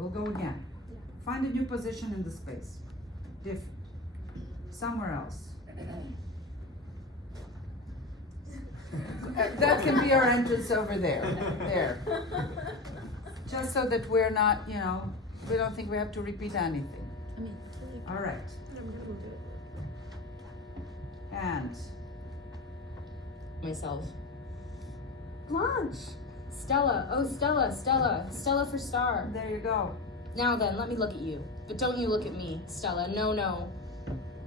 we'll go again. Yeah. Find a new position in the space. Different. Somewhere else. That can be our entrance over there. There. Just so that we're not, we don't think we have to repeat anything. I mean, All right. I'm gonna do it. And Myself. Blanche! Stella, oh Stella, Stella, Stella for star. there you go. Now then, let me look at you. But don't you look at me, Stella. No, no.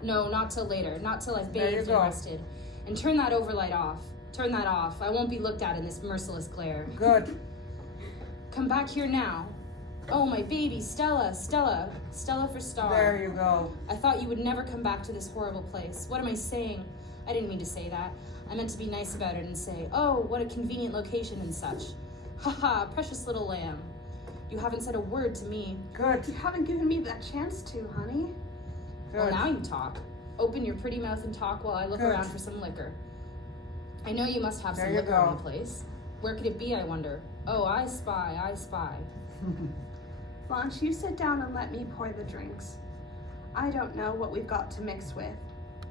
No, not till later. Not till I've There you bathed go. and rested. And turn that overlight off. Turn that off. I won't be looked at in this merciless glare. Good. Come back here now. Oh, my baby, Stella, Stella. Stella for star. There you go. I thought you would never come back to this horrible place. What am I saying? I didn't mean to say that. I meant to be nice about it and say, oh, what a convenient location and such. Haha, precious little lamb. You haven't said a word to me. Good. You haven't given me that chance to, honey. Well, Good. now you talk. Open your pretty mouth and talk while I look Good. around for some liquor. I know you must have There some you liquor in go. the place. Where could it be, I wonder? Oh, I spy, I spy. Blanche, you sit down and let me pour the drinks. I don't know what we've got to mix with.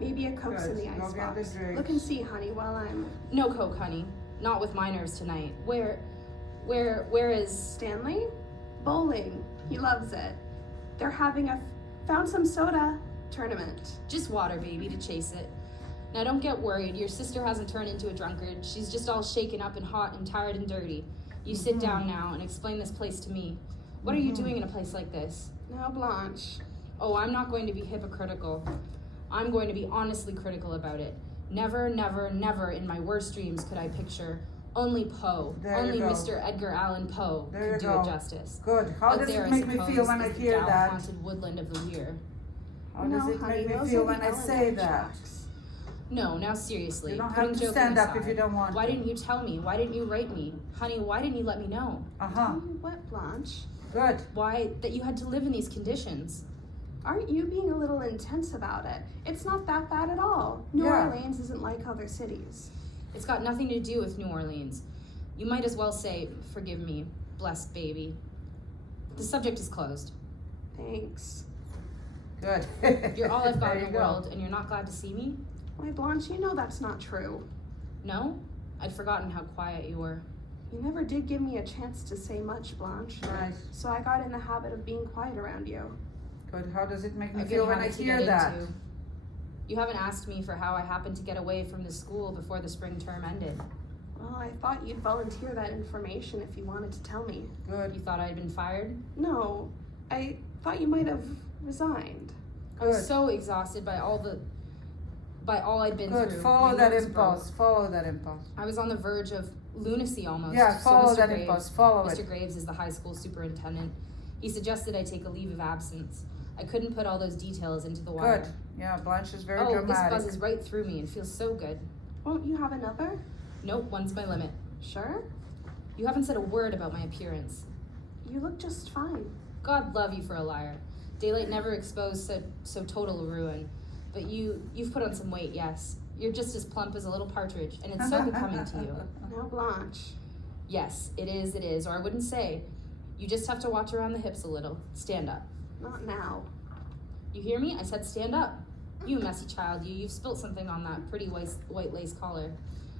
Maybe a Coke's in Good. the Go icebox. get the drinks. Look and see, honey, while I'm... No Coke, honey. Not with my nerves tonight. Where is... Stanley? Bowling. He loves it. They're having a found some soda tournament. Just water, baby, to chase it. Now don't get worried. Your sister hasn't turned into a drunkard. She's just all shaken up and hot and tired and dirty. You sit down now and explain this place to me. What are you doing in a place like this? Now, Blanche. Oh, I'm not going to be hypocritical. I'm going to be honestly critical about it. Never, never, never in my worst dreams could I picture only Poe, There you only go. Mr. Edgar Allan Poe There could you do go. it justice. Good. How But does there, it make me suppose, feel when I is the hear down that? haunted woodland of the weir. How does it honey, make me those feel are when the I say elevator that? tracks. No, now seriously. You don't putting have to joking stand up if aside, you don't want Why to. didn't you tell me? Why didn't you write me? Honey, why didn't you let me know? Uh-huh. Tell you what, Blanche? Good. Why that you had to live in these conditions? Aren't you being a little intense about it? It's not that bad at all. New Yeah. Orleans isn't like other cities. It's got nothing to do with New Orleans. You might as well say, forgive me, blessed baby. The subject is closed. Thanks. You're Good. all I've got There in you the go. world, and you're not glad to see me? Why, Blanche, you know that's not true. No? I'd forgotten how quiet you were. You never did give me a chance to say much, Blanche. Right. So I got in the habit of being quiet around you. Good. How does it make me A good feel when I habit to hear get that? into. You haven't asked me for how I happened to get away from the school before the spring term ended. Well, I thought you'd volunteer that information if you wanted to tell me. Good. You thought I'd been fired? No, I thought you might have resigned. I was Good. so exhausted by all I'd been Good. through. Follow My that nerves impulse. broke. Follow that impulse. I was on the verge of lunacy almost. Yeah, So follow Mr. that Graves- impulse. Follow Mr. it. Graves is the high school superintendent. He suggested I take a leave of absence. I couldn't put all those details into the wire. Good. Yeah, Blanche is very Oh, dramatic. this buzzes right through me and feels so good. Won't you have another? Nope, one's my limit. Sure. You haven't said a word about my appearance. You look just fine. God love you for a liar. Daylight never exposed so total a ruin. But you've put on some weight, yes. You're just as plump as a little partridge, and it's so becoming to you. Now, Blanche. Yes, it is, or I wouldn't say. You just have to watch around the hips a little. Stand up. Not now. You hear me? I said stand up. You messy child, you've spilt something on that pretty white lace collar.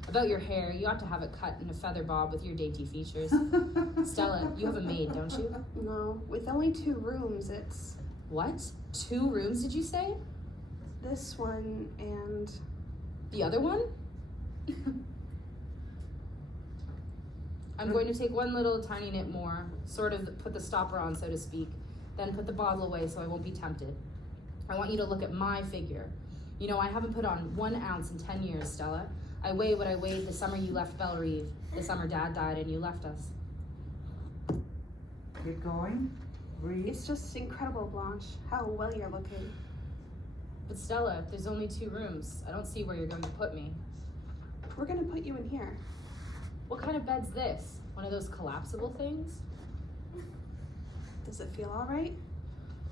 About your hair, you ought to have it cut in a feather bob with your dainty features. Stella, you have a maid, don't you? No, with only 2 rooms, it's What? 2 rooms, did you say? this one and... The other one? I'm going to take one little tiny nip more, sort of put the stopper on, so to speak, then put the bottle away so I won't be tempted. I want you to look at my figure. You know, I haven't put on 1 ounce in 10 years, Stella. I weigh what I weighed the summer you left Bellerive, the summer Dad died and you left us. Keep going. Breathe. It's just incredible, Blanche, how well you're looking. But Stella, there's only 2 rooms. I don't see where you're going to put me. We're gonna put you in here. What kind of bed's this? One of those collapsible things? Does it feel all right?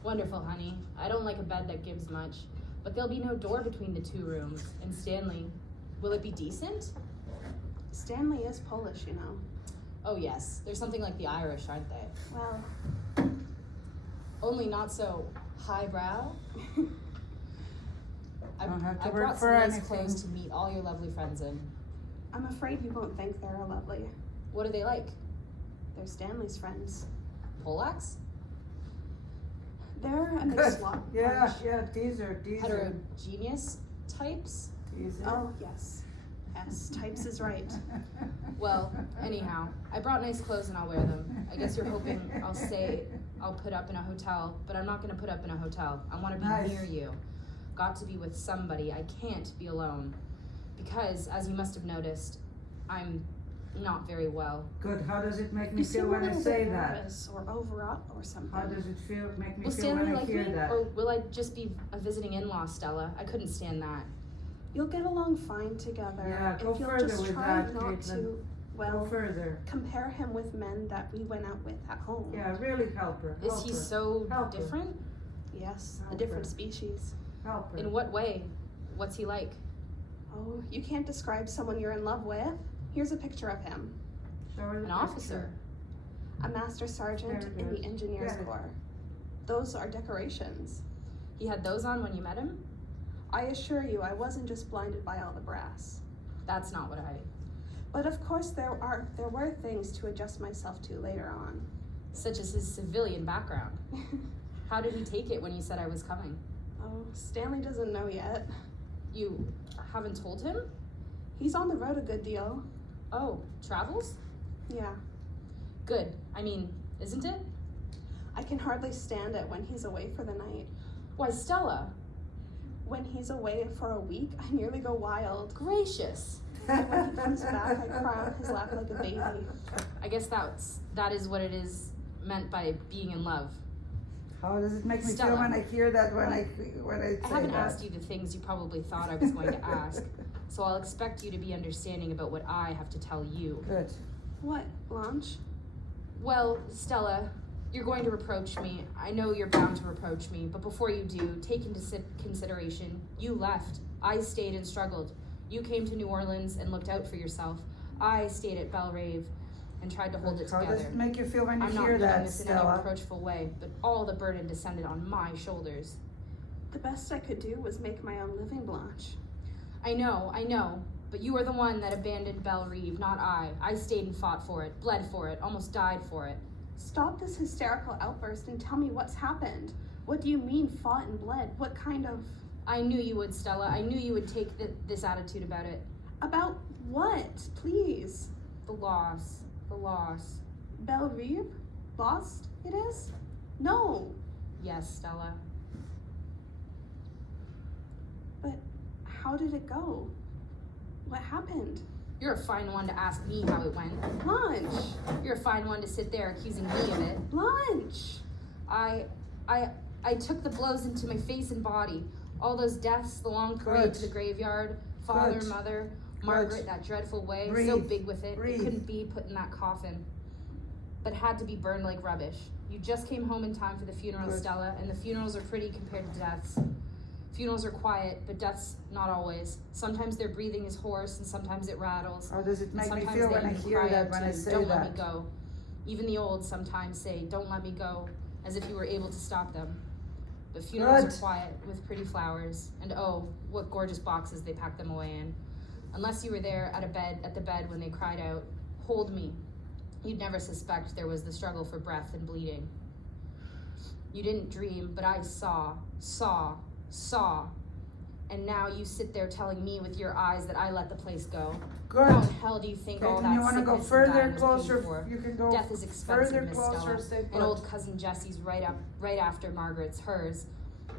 Wonderful, honey. I don't like a bed that gives much, but there'll be no door between the 2 rooms. And Stanley, will it be decent? Stanley is Polish, you know. Oh yes, they're something like the Irish, aren't they? Well, only not so highbrow. Don't have to I work brought some for nice anything. clothes to meet all your lovely friends in. I'm afraid you won't think they're lovely. What are they like? They're Stanley's friends. Polacks? They're a mixed lot. Yeah, these are. Heterogeneous types? Oh, yes. Yes, types is right. Well, anyhow, I brought nice clothes and I'll wear them. I guess you're hoping I'll put up in a hotel, but I'm not gonna put up in a hotel. I wanna be Nice. near you. Got to be with somebody. I can't be alone. Because, as you must have noticed, I'm not very well. Good. How does it make me You feel seem when a I little say bit that? nervous or overwrought or something. How does it make me Will feel Stanley when I like hear me? that? Or will I just be a visiting in-law, Stella? I couldn't stand that. You'll get along fine together. Yeah, if go you'll further just with try that, not Caitlin. to, Go well, further. compare him with men that we went out with at home. Yeah, really help her. Is help he her. so Help her. different? Yes, a Help different her. species. Help her. In what way? What's he like? Oh, you can't describe someone you're in love with. Here's a picture of him. Show her the An picture. officer. A master sergeant There it in the is. engineers Get it. corps. Those are decorations. He had those on when you met him? I assure you, I wasn't just blinded by all the brass. That's not what I... But of course, there were things to adjust myself to later on. Such as his civilian background. How did he take it when you said I was coming? Oh, Stanley doesn't know yet. You haven't told him? He's on the road a good deal. Oh, travels? Yeah, Good. I mean, isn't it? I can hardly stand it when he's away for the night. Why, Stella, When he's away for a week, I nearly go wild. gracious. And when he comes back, I cry on his lap like a baby. I guess that is what it is meant by being in love. How does it make me Stella. feel when I hear that? When I say I haven't that? asked you the things you probably thought I was going to ask, so I'll expect you to be understanding about what I have to tell you. Good. What, Blanche? Well, Stella, you're going to reproach me. I know you're bound to reproach me, but before you do, take into consideration, you left. I stayed and struggled. You came to New Orleans and looked out for yourself. I stayed at Belle Reve and tried to hold it How does together. it make you feel when you I'm not hear doing that, this in any Stella? reproachful way, but all the burden descended on my shoulders. The best I could do was make my own living, Blanche. I know, but you are the one that abandoned Belle Reve, not I. I stayed and fought for it, bled for it, almost died for it. Stop this hysterical outburst and tell me what's happened. What do you mean, fought and bled? What kind of... I knew you would, Stella. I knew you would take this attitude about it. About what? Please. The loss. Belle Reve? Lost, it is? No. Yes, Stella. But how did it go? What happened? You're a fine one to ask me how it went. Blanche! You're a fine one to sit there accusing me of it. Blanche! I took the blows into my face and body. All those deaths, the long parade Good. to the graveyard, father, Good. mother, Good. Margaret, that dreadful way, so Breathe. big with it, Breathe. it couldn't be put in that coffin, but had to be burned like rubbish. You just came home in time for the funeral, Good. Stella, and the funerals are pretty compared to deaths. Funerals are quiet, but deaths not always. Sometimes their breathing is hoarse, and sometimes it rattles. How does it And make me sometimes feel they when I even hear cry that? out When I too, say "Don't that? let me go." Even the old sometimes say, "Don't let me go," as if you were able to stop them. But funerals Good. are quiet, with pretty flowers, and oh, what gorgeous boxes they pack them away in. Unless you were there at the bed when they cried out, "Hold me," you'd never suspect there was the struggle for breath and bleeding. You didn't dream, but I saw. And now you sit there telling me with your eyes that I let the place go. Good. How in hell do you think all Caitlin, that you want to go sickness and further, dying was paid closer? for? You can go Death is expensive, further, Miss closer, Stella. stay And put. old cousin Jesse's right after Margaret's, hers.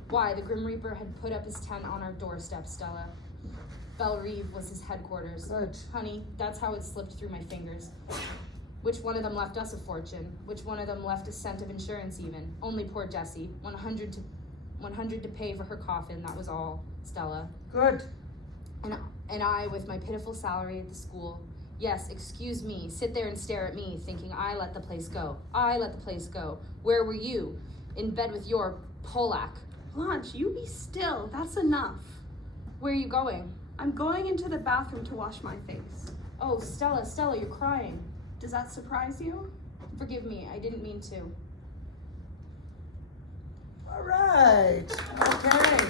Why, the Grim Reaper had put up his tent on our doorstep, Stella. Belle Reve was his headquarters. Good. Honey, that's how it slipped through my fingers. Which one of them left us a fortune? Which one of them left a cent of insurance even? Only poor Jessie. 100 to pay for her coffin, that was all, Stella. Good. And I, with my pitiful salary at the school, yes, excuse me, sit there and stare at me, thinking I let the place go. I let the place go. Where were you? In bed with your Polak. Blanche, you be still. That's enough. Where are you going? I'm going into the bathroom to wash my face. Oh, Stella, you're crying. Does that surprise you? Forgive me, I didn't mean to.